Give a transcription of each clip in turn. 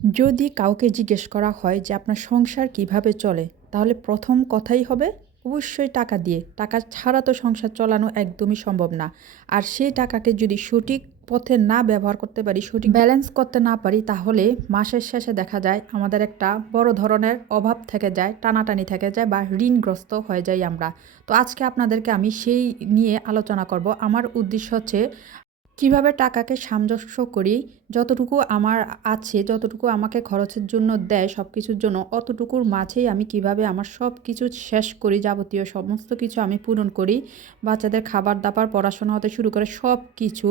যদি কাউকে জিজ্ঞেস করা হয় যে আপনার সংসার কীভাবে চলে, তাহলে প্রথম কথাই হবে, অবশ্যই টাকা দিয়ে। টাকা ছাড়া তো সংসার চালানো একদমই সম্ভব না। আর সেই টাকাকে যদি সঠিক পথে না ব্যবহার করতে পারি, সঠিক ব্যালেন্স করতে না পারি, তাহলে মাসের শেষে দেখা যায় আমাদের একটা বড় ধরনের অভাব থেকে যায়, টানাটানি থেকে যায় বা ঋণগ্রস্ত হয়ে যাই আমরা। তো আজকে আপনাদেরকে আমি সেই নিয়ে আলোচনা করব। আমার উদ্দেশ্য হচ্ছে কীভাবে টাকাকে সামঞ্জস্য করি, যতটুকু আমার আছে, যতটুকু আমাকে খরচের জন্য দেয় সব কিছুর জন্য, অতটুকুর মাঝেই আমি কীভাবে আমার সব কিছু শেষ করি, যাবতীয় সমস্ত কিছু আমি পূরণ করি, বাচ্চাদের খাবার দাবার, পড়াশোনা হতে শুরু করে সব কিছু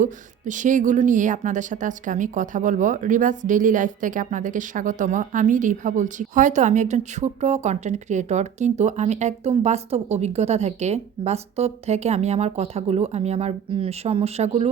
তো সেইগুলো নিয়ে আপনাদের সাথে আজকে আমি কথা বলব। রিভাস ডেলি লাইফ থেকে আপনাদেরকে স্বাগতম। আমি রিভা বলছি। হয়তো আমি একজন ছোট কন্টেন্ট ক্রিয়েটর কিন্তু আমি একদম বাস্তব অভিজ্ঞতা থেকে, বাস্তব থেকে আমি আমার কথাগুলো, আমি আমার সমস্যাগুলো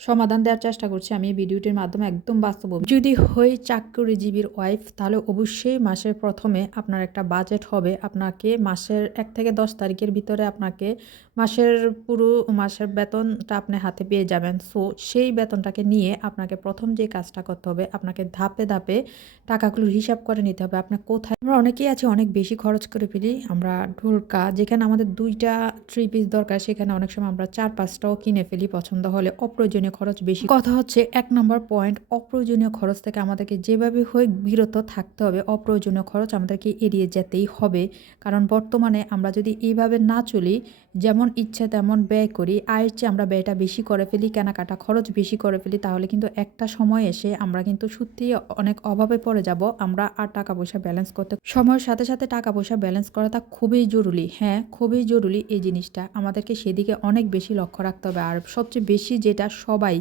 সমাধান দেওয়ার চেষ্টা করছি। আমি এই ভিডিওটির মাধ্যমে একদম বাস্তব যদি হই চাকরিজীবীর ওয়াইফ তাহলে অবশ্যই মাসের প্রথমে আপনার একটা বাজেট হবে। আপনাকে মাসের এক থেকে দশ তারিখের ভিতরে আপনাকে মাসের পুরো, মাসের বেতনটা আপনি হাতে পেয়ে যাবেন। সো সেই বেতনটাকে নিয়ে আপনাকে প্রথম যে কাজটা করতে হবে, আপনাকে ধাপে ধাপে টাকাগুলোর হিসাব করে নিতে হবে। আপনার কোথায়, আমরা অনেকেই আছে, অনেক বেশি খরচ করে ফেলি। আমরা ঢোলকা, যেখানে আমাদের দুইটা থ্রি পিস দরকার, সেখানে অনেক সময় আমরা চার পাঁচটাও কিনে ফেলি, পছন্দ হলে অপ্রয়োজনীয় খরচ বেশি। কথা হচ্ছে এক নম্বর পয়েন্ট অপ্রয়োজনীয় খরচ থেকে আমাদেরকে যেভাবে হয়ে বিরত থাকতে হবে, অপ্রয়োজনীয় খরচ আমাদেরকে এড়িয়ে যেতেই হবে। কারণ বর্তমানে আমরা যদি এইভাবে না চলি, যেমন ইচ্ছে তেমন ব্যয় করি, আয়ের চেয়ে আমরা ব্যয়টা বেশি করে ফেলি, কেনাকাটা খরচ বেশি করে ফেলি তাহলে কিন্তু একটা সময় এসে আমরা কিন্তু সত্যিই অনেক অভাবে পড়ে যাব। আমরা আর টাকা পয়সা ব্যালেন্স করতে সময়ের সাথে সাথে টাকা পয়সা ব্যালেন্স করাটা খুবই জরুরি। হ্যাঁ খুবই জরুরি এই জিনিসটা। আমাদেরকে সেদিকে অনেক বেশি লক্ষ্য রাখতে হবে। আর সবচেয়ে বেশি যেটা সবাই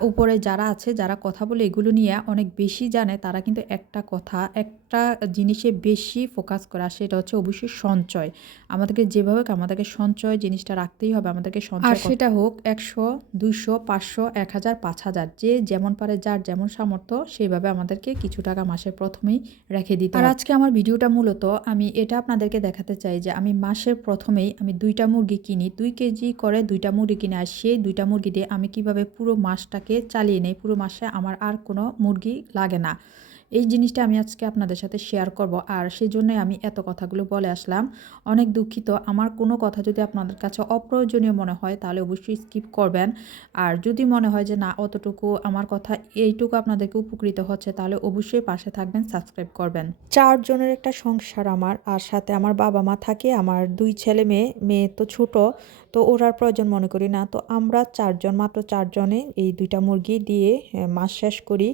উপরে যারা আছে যারা কথা বলে এগুলো নিয়ে অনেক বেশি জানে তারা কিন্তু একটা কথা একটা জিনিসে বেশি ফোকাস করে আর সেটা হচ্ছে অবশ্যই সঞ্চয়। আমাদেরকে যেভাবে আমাদেরকে সঞ্চয় জিনিসটা রাখতেই হবে। আমাদেরকে সঞ্চয় আর সেটা হোক একশো দুইশো পাঁচশো এক হাজার পাঁচ হাজার যে যেমন পারে যার যেমন সামর্থ্য সেইভাবে আমাদেরকে কিছু টাকা মাসে প্রথমেই রেখে দিতে আর আজকে আমার ভিডিওটা মূলত আমি এটা আপনাদেরকে দেখাতে চাই যে আমি মাসের প্রথমেই আমি দুইটা মুরগি কিনি দুই কেজি করে দুইটা মুরগি কিনে আর সেই দুইটা মুরগি দিয়ে আমি কীভাবে পুরো মাসটাকে চালিয়ে নেই পুরো মাসে আমার আর কোনো মুরগি লাগে না। এই জিনিসটা আমি আজকে আপনাদের সাথে শেয়ার করব। আর সেই জন্যই আমি এত কথাগুলো বলে আসলাম। অনেক দুঃখিত। আমার কোনো কথা যদি আপনাদের কাছে অপ্রয়োজনীয় মনে হয়, তাহলে অবশ্যই স্কিপ করবেন। আর যদি মনে হয় যে না, অতটুকু আমার কথা এইটুকু আপনাদেরকে উপকৃত হচ্ছে, তাহলে অবশ্যই পাশে থাকবেন সাবস্ক্রাইব করবেন। চারজনের একটা সংসার আমার, আর সাথে আমার বাবা মা থাকে, আমার দুই ছেলে মেয়ে মেয়ে তো ছোট, তো ওরার প্রয়োজন মনে করি না। তো আমরা চারজন, মাত্র চারজনে এই দুইটা মুরগি দিয়ে মাস শেষ করি।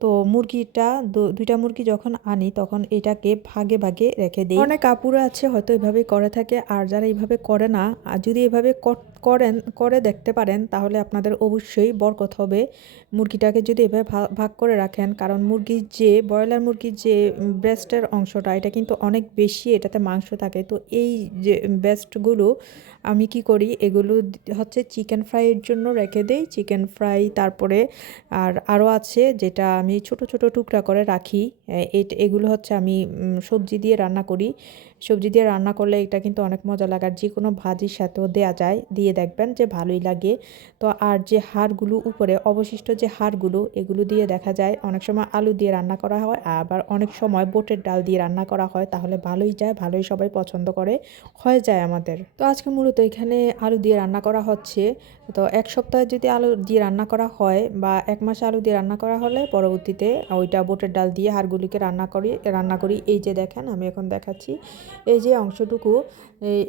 তো মুরগিটা দুইটা মুরগি যখন আনি তখন এটাকে ভাগে ভাগে রেখে দিই। অনেক কাপুরা আছে হয়তো এভাবে করে থাকে, আর যারা এইভাবে করে না, আর যদি এভাবে করেন, করে দেখতে পারেন, তাহলে আপনাদের অবশ্যই বরকত হবে। মুরগিটাকে যদি এভাবে ভাগ করে রাখেন, কারণ মুরগির যে, ব্রয়লার মুরগির যে ব্রেস্টের অংশটা, এটা কিন্তু অনেক বেশি, এটাতে মাংস থাকে। তো এই যে ব্রেস্টগুলো আমি কি করি, এগুলো হচ্ছে চিকেন ফ্রাইয়ের জন্য রেখে দেই। চিকেন ফ্রাই তারপরে আর আরও আছে, যেটা আমি ছোট ছোট টুকরা করে রাখি। এগুলো হচ্ছে আমি সবজি দিয়ে রান্না করি। সবজি দিয়ে রান্না করলে এটা কিন্তু অনেক মজা লাগার যে কোনো ভাজির সাথেও দেওয়া যায়, দিয়ে দেখবেন যে ভালোই লাগে। তো আর যে হাড়গুলো উপরে, অবশিষ্ট যে হাড়গুলো, এগুলো দিয়ে দেখা যায় অনেক সময় আলু দিয়ে রান্না করা হয়, আবার অনেক সময় বোটের ডাল দিয়ে রান্না করা হয়, তাহলে ভালোই যায়, ভালোই সবাই পছন্দ করে, হয়ে যায় আমাদের। তো আজকে মূলত এখানে আলু দিয়ে রান্না করা হচ্ছে। তো এক সপ্তাহে যদি আলু দিয়ে রান্না করা হয় বা এক মাসে আলু দিয়ে রান্না করা হলে পরবর্তীতে ওইটা বোটের ডাল দিয়ে হাড়গুলিকে রান্না করি রান্না করি। এই যে দেখেন, আমি এখন দেখাচ্ছি। এই যে অংশটুকু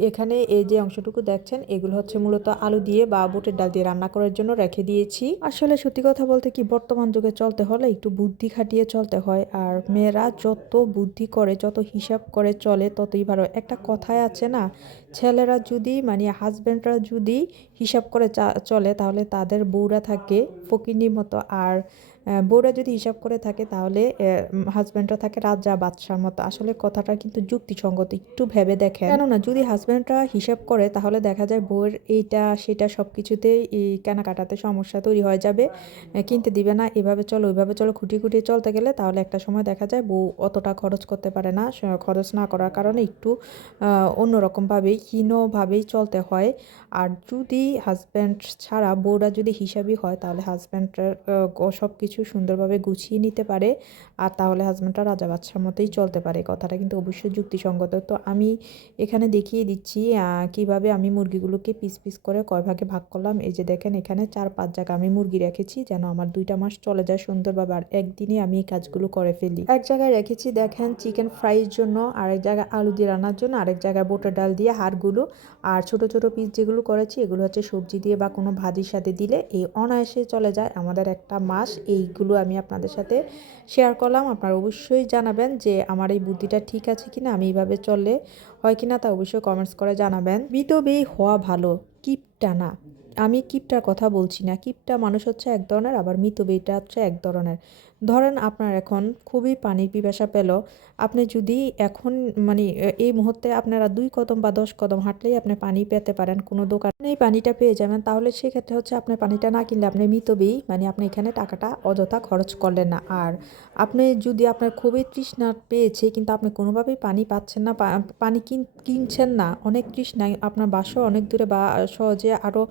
এখানে এই যে অংশটুকু দেখছেন, এগুলো হচ্ছে মূলত আলু দিয়ে বা বোটের ডাল দিয়ে রান্না করার জন্য রেখে দিয়েছি। আসলে সত্যি কথা বলতে কি, বর্তমান যুগে চলতে হলে একটু বুদ্ধি খাটিয়ে চলতে হয়। আর মেয়েরা যত বুদ্ধি করে, যত হিসাব করে চলে, ততই ভালো। একটা কথায় আছে না, ছেলেরা যদি মানে হাজব্যান্ডরা যদি হিসাব করে চলে, তাহলে তাদের বউরা থাকে ফকিনির মতো। আর বউরা যদি হিসাব করে থাকে তাহলে হাজব্যান্ডরা থাকে রাজা বাদশার মতো। আসলে কথাটা কিন্তু যুক্তিসঙ্গত, একটু ভেবে দেখে কেননা যদি হাজব্যান্ডরা হিসাব করে তাহলে দেখা যায় বউয়ের এইটা, সেটা সব কিছুতেই কেনাকাটাতে সমস্যা তৈরি হয়ে যাবে। কিনতে দিবে না, এভাবে চলো, ওইভাবে চলো খুঁটি খুঁটিয়ে চলতে গেলে তাহলে একটা সময় দেখা যায় বউ অতটা খরচ করতে পারে না খরচ না করার কারণে একটু অন্যরকমভাবেই, হীনভাবেই চলতে হয়। আর যদি হাজব্যান্ড ছাড়া বউরা যদি হিসাবই হয় তাহলে হাজব্যান্ডের সব কিছু কিছু সুন্দরভাবে গুছিয়ে নিতে পারে আর তাহলে হাজব্যান্ডটা রাজা বাচ্চার মতোই চলতে পারে। কথাটা কিন্তু অবশ্যই যুক্তিসঙ্গত। তো আমি এখানে দেখিয়ে দিচ্ছি কীভাবে আমি মুরগিগুলোকে পিস পিস করে কয় ভাগে ভাগ করলাম। এই যে দেখেন, এখানে চার পাঁচ জায়গা আমি মুরগি রেখেছি, যেন আমার দুইটা মাস চলে যায় সুন্দরভাবে আর একদিনে আমি এই কাজগুলো করে ফেলি। এক জায়গায় রেখেছি, দেখেন চিকেন ফ্রাইয়ের জন্য, আরেক জায়গায় আলু দিয়ে রান্নার জন্য, আরেক জায়গায় বোটের ডাল দিয়ে হাড়গুলো। আর ছোট ছোট পিস যেগুলো করেছি, এগুলো হচ্ছে সবজি দিয়ে বা কোনো ভাজির সাথে দিলে এই অনায়াসে চলে যায়। আমাদের একটা মাস এইগুলো আমি আপনাদের সাথে শেয়ার করলাম। আপনারা অবশ্যই জানাবেন যে আমার এই বুদ্ধিটা ঠিক আছে কি না আমি এইভাবে চললে হয় কি না তা অবশ্যই কমেন্টস করে জানাবেন। বিতবেই হওয়া ভালো, কিপটা না। আমি কিপটার কথা বলছি না। কিপটা মানুষ হচ্ছে এক ধরনের, আবার মিতবেটা হচ্ছে এক ধরনের। ধরেন আপনার এখন খুবই পানির পিপাসা পেল, আপনি যদি এখন মানে এই মুহূর্তে আপনারা দুই কদম বা দশ কদম হাঁটলেই আপনি পানি পেতে পারেন, কোনো দোকানে এই পানিটা পেয়ে যাবেন, তাহলে সেক্ষেত্রে হচ্ছে আপনি পানিটা না কিনলে আপনি মিতব্যয়ী মানে আপনি এখানে টাকাটা অযথা খরচ করলেন না। আর আপনি যদি আপনার খুবই তৃষ্ণা পেয়েছে, কিন্তু আপনি কোনোভাবেই পানি পাচ্ছেন না পানি কিন, কিনছেন না, অনেক তৃষ্ণায় আপনার বাসও অনেক দূরে বা সহজে আরও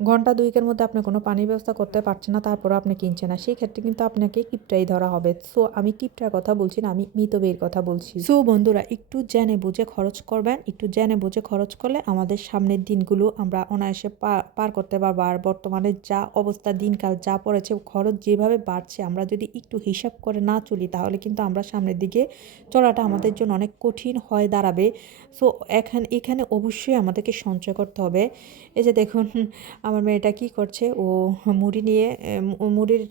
ঘণ্টা দুইকের মধ্যে আপনি কোনো পানির ব্যবস্থা করতে পারছেন না তারপরে আপনি কিনছেন না। সেই ক্ষেত্রে কিন্তু আপনাকে কিপটাই ধরা হবে। সো, আমি কিপটার কথা বলছি না, আমি মিতব্যয়ের কথা বলছি। সো, বন্ধুরা, একটু জেনে বুঝে খরচ করবেন, একটু জেনে বুঝে খরচ করলে আমাদের সামনের দিনগুলো আমরা অনায়াসে পার করতে পারব। আর বর্তমানে যা অবস্থা, দিনকাল যা পড়েছে, খরচ যেভাবে বাড়ছে, আমরা যদি একটু হিসাব করে না চলি, তাহলে কিন্তু আমরা সামনের দিকে চলাটা আমাদের জন্য অনেক কঠিন হয়ে দাঁড়াবে। সো, এখানে এখানে অবশ্যই আমাদেরকে সঞ্চয় করতে হবে। এই যে দেখুন আমার মেয়েটা কি করছে? ও মুড়ি নিয়ে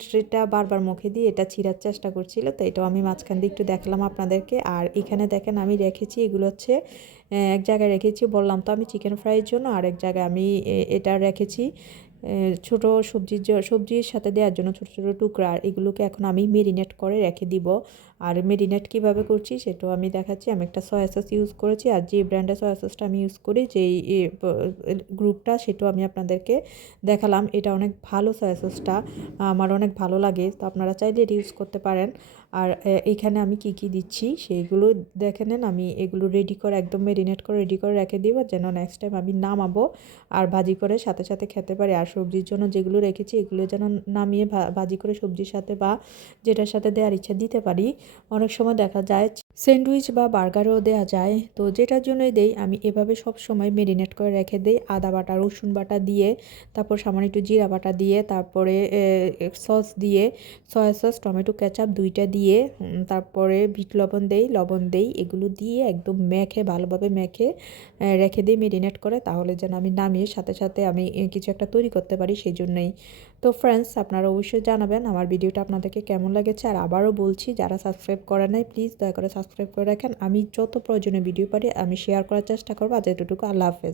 ট্রেটা বারবার মুখে দিয়ে এটা ছিঁড়ার চেষ্টা করছিল। তো এটাও আমি মাঝখান দিয়ে একটু দেখালাম আপনাদেরকে। আর এখানে দেখেন আমি রেখেছি, এগুলো হচ্ছে এক জায়গায় রেখেছি বললাম তো আমি চিকেন ফ্রাইয়ের জন্য। আর এক জায়গায় আমি এটা রেখেছি ছোট সবজির সবজির সাথে দেওয়ার জন্য ছোট ছোট টুকরা। এগুলোকে এখন আমি মেরিনেট করে রেখে দিব। আর মেরিনেট কীভাবে করছি সেটাও আমি দেখাচ্ছি। আমি একটা সয়া সস ইউজ করেছি আর যে ব্র্যান্ডের সয়া সসটা আমি ইউজ করি, যেই গ্রুপটা সেটাও আমি আপনাদেরকে দেখালাম। এটা অনেক ভালো সয়া সসটা আমার অনেক ভালো লাগে। তো আপনারা চাইলে এটা ইউজ করতে পারেন। আর এইখানে আমি কি কি দিচ্ছি সেইগুলো দেখে নেন। আমি এগুলো রেডি করে, একদম মেরিনেট করে রেডি করে রেখে দিব, যেন নেক্সট টাইম আমি নামাবো আর ভাজি করে সাথে সাথে খেতে পারি। আর সবজির জন্য যেগুলো রেখেছি, এগুলো যেন নামিয়ে ভাজি করে সবজির সাথে বা যেটার সাথে দেওয়ার ইচ্ছা দিতে পারি। অনেক সময় দেখা যায় স্যান্ডউইচ বা বার্গারও দেওয়া যায়। তো যেটার জন্যই দেই, আমি এভাবে সব সময় মেরিনেট করে রেখে দেই। আদা বাটা, রসুন বাটা দিয়ে, তারপর সামান্য একটু জিরা বাটা দিয়ে, তারপরে সস দিয়ে, সয়া সস, টমেটো, কেচাপ দুইটা দিয়ে তারপরে বিট লবণ দেই লবণ দেই, এগুলো দিয়ে একদম মেখে, ভালোভাবে মেখে রেখে দিই মেরিনেট করে, তাহলে যেন আমি নামিয়ে সাথে সাথে আমি কিছু একটা তৈরি করতে পারি সেই জন্যই তো ফ্রেন্ডস আপনারা অবশ্যই জানাবেন আমার ভিডিওটা আপনাদেরকে কেমন লাগেছে, আর আবারও বলছি, যারা সাবস্ক্রাইব করে নাই প্লিজ দয়া করে সাবস্ক্রাইব করে রাখেন। আমি যত প্রয়োজনীয় ভিডিও পারি, আমি শেয়ার করার চেষ্টা করব। আজ এতটুকু। আল্লাহ হাফেজ।